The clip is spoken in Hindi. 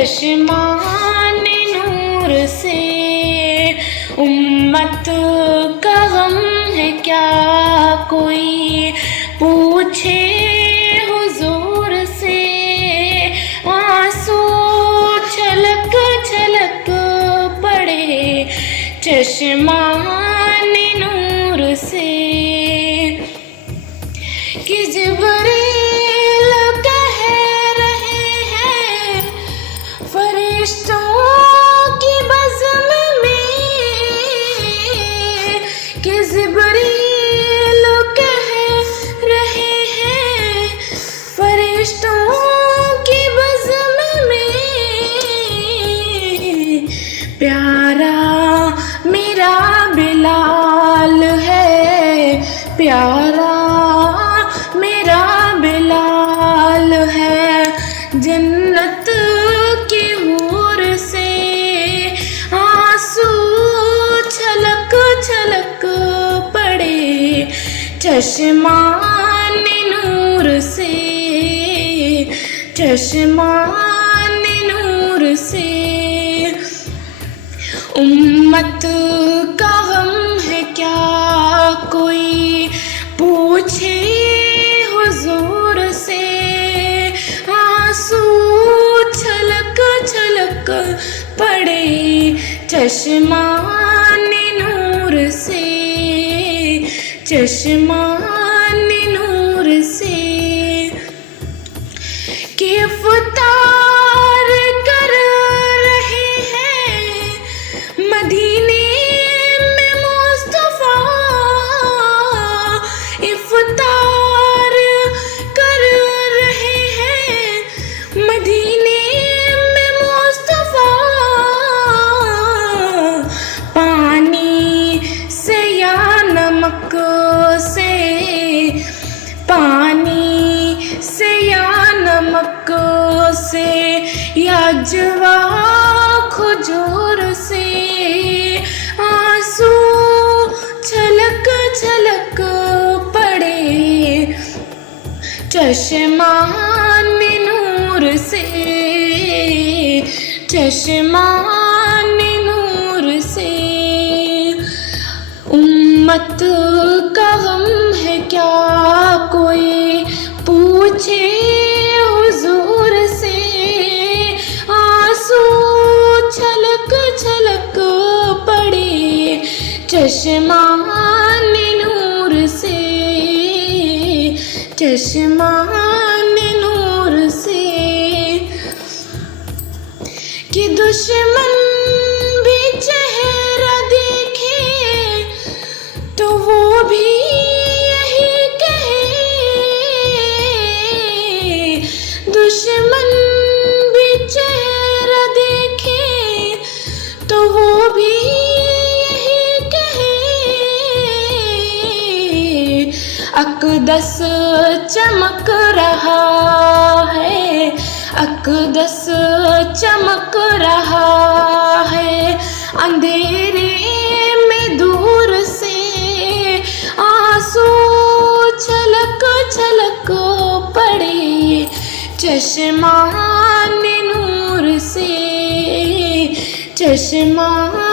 चश्मान नूर से। उम्मत का गम है क्या कोई पूछे हुजूर से। आंसू छलक छलक पड़े चश्मान नूर से। कि जिब्रील कह रहे हैं फरिश्तों की बज़्म में। कि जिब्रील कह रहे हैं फरिश्तों की बज़्म में। प्यारा मेरा बिलाल है, प्यारा मेरा बिलाल है। जन्नत की हूर से आंसू छलक छलक पड़े चश्मान नूर से। चश्मान नूर से। उम्मत का गम है क्या कोई पूछे हुजूर से। आंसू छलक छलक पड़े चश्मान नूर से। चश्मान नूर से। कि इफ्तार कर रहे हैं मदीने में मुस्तफा। इफ्तार कर रहे हैं मदीने में मुस्तफा। पानी से या नमक से, पानी से या नमक से, या जवा खजूर से। आंसू छलक छलक पड़े चश्मान नूर से। चश्मान नूर से। उम्मत का गम है क्या कोई पूछे हुजूर से। आंसू छलक छलक पड़े चश्मान नूर से। चश्मान नूर से। कि दुश्मन भी चेहरा देखे तो वो भी यही कहे। दुश्मन भी चेहरा देखे तो वो भी यही कहे। अक़दस चमक रहा है, अक़दस चमक रहा है। अंधेरे में दूर से आंसू छलक छलक पड़े चश्मान नूर से। चश्मान